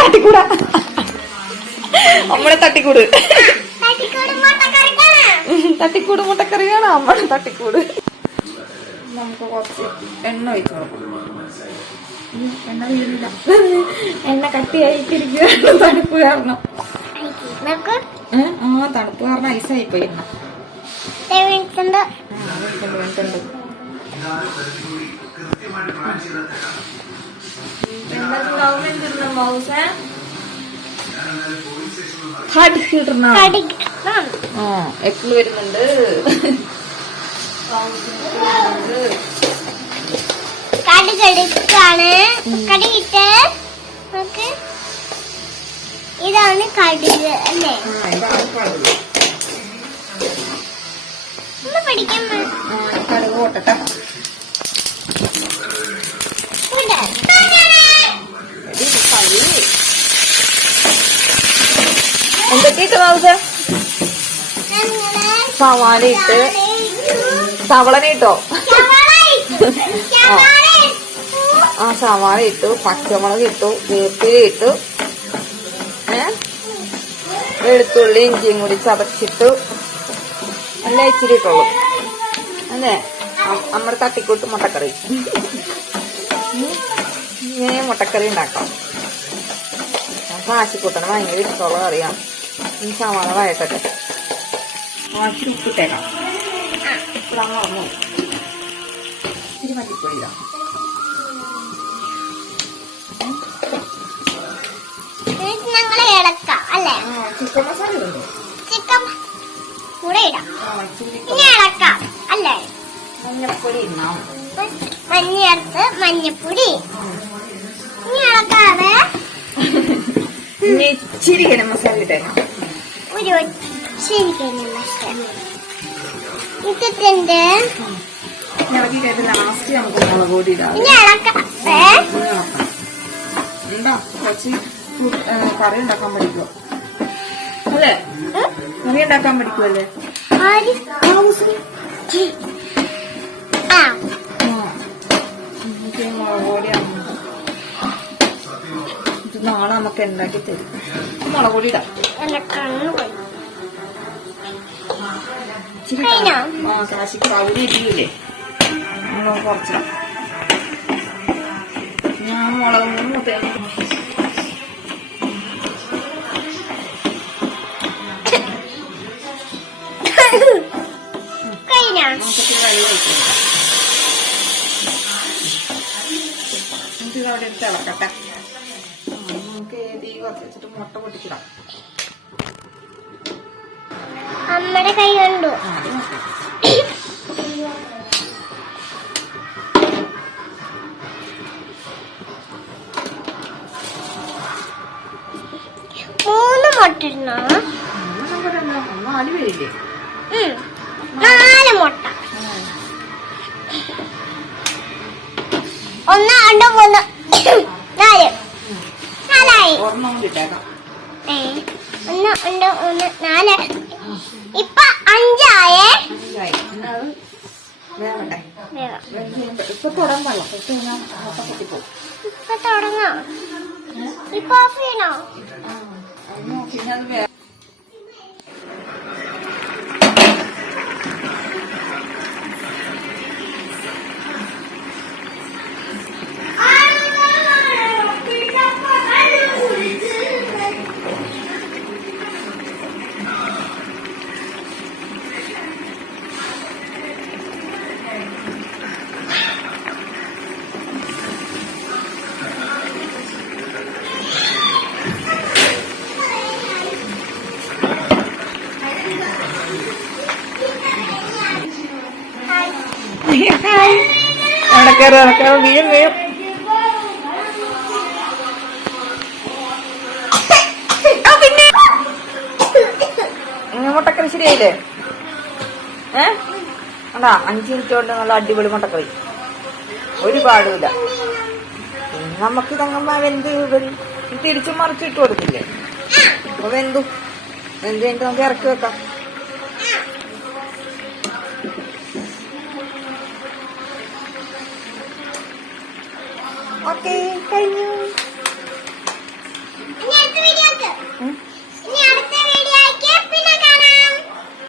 തട്ടിക്കൂട്. അമ്മടെ തട്ടിക്കൂട്. തട്ടിക്കൂട് മുട്ടക്കറിയാണ് അമ്മടെ തട്ടിക്കൂട്. നമുക്ക് കുറച്ച് എണ്ണ ഒഴിച്ചു എണ്ണ വീഴില്ല എണ്ണ കട്ടിയായിട്ടിരിക്കുകയാണ് തണുപ്പ് കാരണം? ആ തണുപ്പ് കാരണം ഐസായി പോയി എണ്ണ എക്കിൾ വരുന്നുണ്ട്. കടുകെടുക്കാണ് കടുകിട്ട് നമുക്ക് ഇതാണ് കടുക് അല്ലേ? ആ, ഇതാണ് കടുക്. ഒന്ന് പഠിക്കാൻ ആ, ഈ കടുക് പൊട്ടട്ടെ സവാള ഇട്ട് സവളന ഇട്ടോ ആ സവാള ഇട്ടു പച്ചമുളക് ഇട്ടു വേപ്പില ഇട്ടു വെളുത്തുള്ളി ഇഞ്ചിയും കൂടി ചതച്ചിട്ടു. നല്ല ഇച്ചിരി ഇട്ടുള്ളു അല്ലേ നമ്മുടെ തട്ടിക്കൂട്ട് മുട്ടക്കറി. ഇങ്ങനെ മുട്ടക്കറി ഉണ്ടാക്കാം. നമുക്ക് ആശിക്കൂട്ടന് ഭയങ്കര ഇഷ്ടമുള്ള അറിയാം ഈ സവാള വഴക്കട്ടെ ആശി ഉപ്പിട്ടേക്കാം. ഇടാൻ മറന്നു ഇച്ചിരി മല്ലിപ്പൊടി ഇടാം ചിക്കൻ മസാല ഇടുന്നു ചിക്കൻ കൂടെ ഇടാം. ഇനി ഇളക്കാം അല്ലേ? മഞ്ഞപ്പൊടി ഇടണം. മഞ്ഞ ചേർത്ത് മഞ്ഞപ്പൊടി. ഇനി ഇളക്കാതെ ഇച്ചിരി ഗരം മസാല ഇട്ടേക്കാം. ഒരു ശരിക്കും ഇട്ടിട്ടുണ്ട് ഇളക്കിയിട്ട് ലാസ്റ്റ് നമുക്ക് മുളക് പൊടി ഇടാം? എന്താ? കുറച്ച് കറി ഉണ്ടാക്കാൻ പഠിക്കുമോ അല്ലേ? കറി ഉണ്ടാക്കാൻ പഠിക്കുമല്ലേ മുളക് പൊടിയാണ് ഇത് നാളെ നമുക്ക് ഉണ്ടാക്കി തരും. മുളക് പൊടി ഇടാം. കാശിക്ക് പകുതി ഇരിക്കൂലേ നമ്മൾ കുറച്ചിടാം ഞാൻ മുളക് കഴിഞ്ഞോ? നമുക്കിച്ചിരി വെള്ളം ഒഴിക്കാം നമുക്കിത് അവിടെ എടുത്ത് ഇളക്കട്ടെ. നമുക്ക് തീ കുറച്ച് വെച്ചിട്ട് മുട്ട പൊട്ടിച്ചിടാം. അമ്മയുടെ കൈ കണ്ടു. മൂന്ന് മുട്ട രണ്ടാ- നാല് മുട്ട. ഒന്ന് രണ്ട് മൂന്ന്. നാല്. നാലായി. ഒന്ന് രണ്ട് മൂന്ന്. നാല്. ഇപ്പൊ അഞ്ചായേ. ഇപ്പൊ പൊട്ടിപ്പോവും ഇപ്പൊ തുടങ്ങാം. ഇപ്പൊ ഓഫ് ചെയ്യണോ? വേ- നടക്കാറ് നടക്കാറ് വീഴും വീഴും. ഇനി മുട്ടക്കറി ശരിയായില്ലേ? ഏ? അതാ അഞ്ച് മിനിറ്റ് കൊണ്ട് നല്ല അടിപൊളി മുട്ടക്കറി. ഒരു പാടുമില്ല നമുക്ക് തങ്ങുമ്പോ വെന്ത് തിരിച്ചു മറിച്ച് ഇട്ട് കൊടുക്കില്ലേ അപ്പൊ വെന്തു. വെന്ത് കഴിഞ്ഞിട്ട് നമുക്ക് ഇറക്കി വെക്കാം. Okay, thank you.